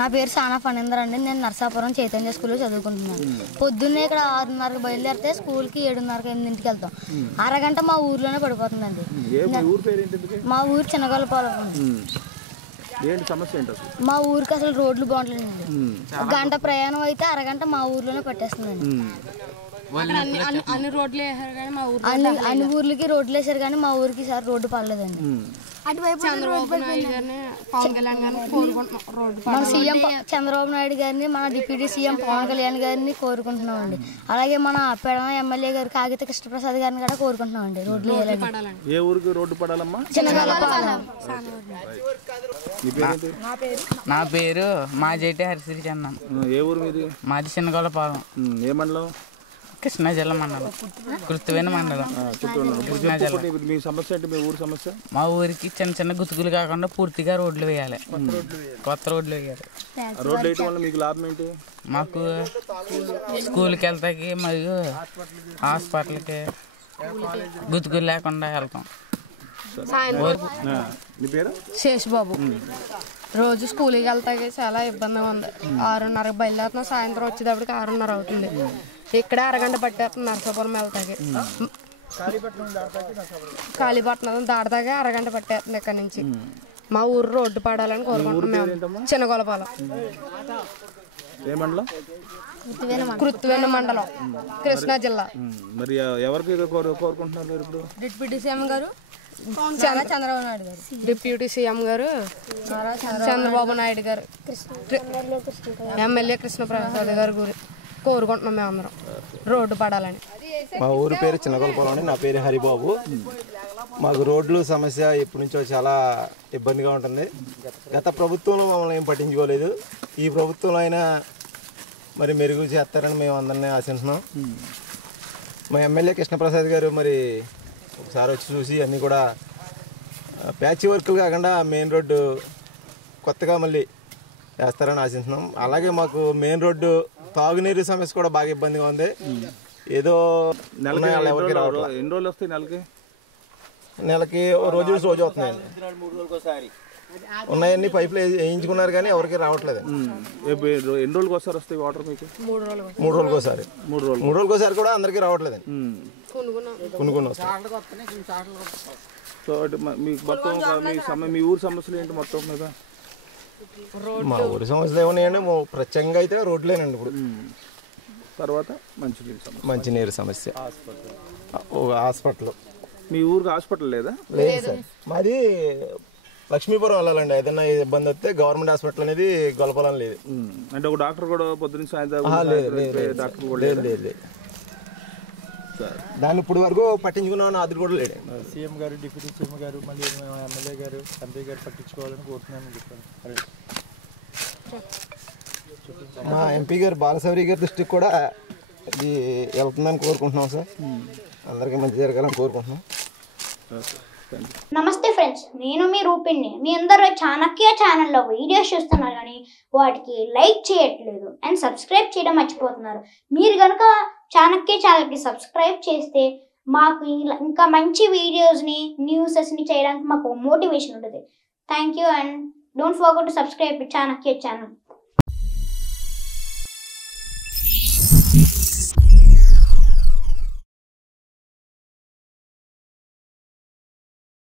నా పేరు సానా ఫణీందర్ అండి. నేను నర్సాపురం చైతన్య స్కూల్లో చదువుకుంటున్నాను. పొద్దున్నే ఇక్కడ 6:30కి బయలుదేరితే స్కూల్కి 7:30కి 8కి వెళ్తాం. అరగంట మా ఊర్లోనే పడిపోతుందండి. మా ఊరు చిన్నగొల్లపాలెం. మా ఊరికి అసలు రోడ్లు బాగుంటలేదండి. గంట ప్రయాణం అయితే అరగంట మా ఊర్లోనే పట్టేస్తుందండి. అన్ని ఊర్లకి రోడ్లు వేసారు కానీ మా ఊరికి ఈసారి రోడ్డు పడలేదండి. మన సీఎం చంద్రబాబు నాయుడు గారిని, మన డిప్యూటీ సీఎం పవన్ కళ్యాణ్ గారిని కోరుకుంటున్నామండి. అలాగే మన పెడ ఎమ్మెల్యే గారు కాగిత కృష్ణప్రసాద్ గారిని కూడా కోరుకుంటున్నామండి. రోడ్లు నా పేరు మాజేటి హరిశ్రీ చందన్. మాది చిన్నగొల్లపాలెం. ఏ మండలం? కృష్ణా జిల్లా మండలం, కృత్తివేణి మండలం, కృష్ణా జిల్లా. మీ సమస్య అంటే మీ ఊరు సమస్య? మా ఊరికి చిన్న చిన్న గుతుకులు కాకుండా పూర్తిగా రోడ్లు వేయాలి, కొత్త రోడ్లు వేయాలి. రోడ్లు వేయడం వల్ల మీకు లాభం ఏంటి? మాకు స్కూల్కి వెళ్తాకి మరియు హాస్పిటల్కి గుతుకులు లేకుండా వెళ్తాం. శేషబాబు. రోజు స్కూల్కి వెళ్తాకి చాలా ఇబ్బందిగా ఉంది. 6:30కి బయలుదేరుతున్నాం, సాయంత్రం వచ్చేటప్పటికి 6:30 అవుతుంది. ఇక్కడ అరగంట పట్టేస్తుంది నరసాపురం వెళ్తాకి. కాళీపట్నం దాడతాకి అరగంట పట్టేస్తుంది ఇక్కడ నుంచి. మా ఊరు రోడ్డు పడాలని కోరుకుంటున్నాం. చిన్నగొల్లపాలెం, కృత్తివేణి మండలం, కృష్ణా జిల్లా. మరి ఎవరికి కోరుకుంటున్నారు? డిప్యూటీ సీఎం గారు చంద్రబాబు నాయుడు గారు, డిప్యూటీ సీఎం గారు చంద్రబాబు నాయుడు గారు, ఎమ్మెల్యే కృష్ణప్రసాద్ గారు కోరుకుంటున్నాం మేమందరం రోడ్డు పడాలని. మా ఊరి పేరు చిన్నగొల్లపాలెం అండి. నా పేరు హరిబాబు. మాకు రోడ్లు సమస్య ఇప్పటి నుంచో చాలా ఇబ్బందిగా ఉంటుంది. గత ప్రభుత్వంలో మమ్మల్ని ఏం పట్టించుకోలేదు. ఈ ప్రభుత్వంలో అయినా మరి మెరుగు చేస్తారని మేము అందరినీ ఆశిస్తున్నాం. మా ఎమ్మెల్యే కృష్ణప్రసాద్ గారు మరి ఒకసారి వచ్చి చూసి అన్నీ కూడా ప్యాచ్ వర్క్లు కాకుండా మెయిన్ రోడ్డు కొత్తగా మళ్ళీ వేస్తారని ఆశిస్తున్నాం. అలాగే మాకు మెయిన్ రోడ్డు తాగునీరు సమస్య కూడా బాగా ఇబ్బందిగా ఉంది. ఏదో ఎన్ని రోజులు వస్తాయి? నెలకి రోజు వస్తున్నాయండి. ఉన్నాయన్ని పైపులు వేయించుకున్నారు కానీ ఎవరికి రావట్లేదు. ఎన్ని రోజులకు ఒకసారి వస్తాయి వాటర్ మీకు? 3 రోజులకు ఒకసారి. 3 రోజులకు ఒకసారి కూడా అందరికి రావట్లేదండి. కొనుక్కుని వస్తాయి. సో మీకు మొత్తం మీ ఊరు సమస్యలు ఏంటి మొత్తం మీద? మా ఊరి సమస్యలు ఏమన్నాయండి? ప్రత్యేకంగా అయితే రోడ్లేనండి. ఇప్పుడు తర్వాత మంచినీరు సమస్య, హాస్పిటల్. మీ ఊరికి హాస్పిటల్ లేదా? లేదు సార్, మాది లక్ష్మీపురం వెళ్ళాలండి. ఏదైనా ఇబ్బంది వస్తే గవర్నమెంట్ హాస్పిటల్ అనేది గొల్లపాలెం లేదు. అంటే ఒక డాక్టర్ కూడా పొద్దున్న సాయంత్రం లేదు. దాన్ని ఇప్పుడు వరకు పట్టించుకున్నామని అది కూడా లేదు. సీఎం గారు, డిప్యూటీ సీఎం గారు, మళ్ళీ ఎమ్మెల్యే గారు, ఎంపీ గారు పట్టించుకోవాలని కోరుతున్నాను చెప్పాను. మా ఎంపీ గారు బాలశౌరి గారి దృష్టికి కూడా ఇది వెళ్తుందని కోరుకుంటున్నాం సార్. అందరికీ మంచి జరగాలని కోరుకుంటున్నాం. నమస్తే ఫ్రెండ్స్, నేను మీ రూపిణి. మీ అందరూ చాణక్య ఛానల్లో వీడియోస్ చూస్తున్నారు కానీ వాటికి లైక్ చేయట్లేదు అండ్ సబ్స్క్రైబ్ చేయడం మర్చిపోతున్నారు. మీరు కనుక చాణక్య ఛానల్కి సబ్స్క్రైబ్ చేస్తే మాకు ఇంకా మంచి వీడియోస్ని, న్యూసెస్ని చేయడానికి మాకు మోటివేషన్ ఉంటుంది. Thank you and don't forget to subscribe Chanakya channel.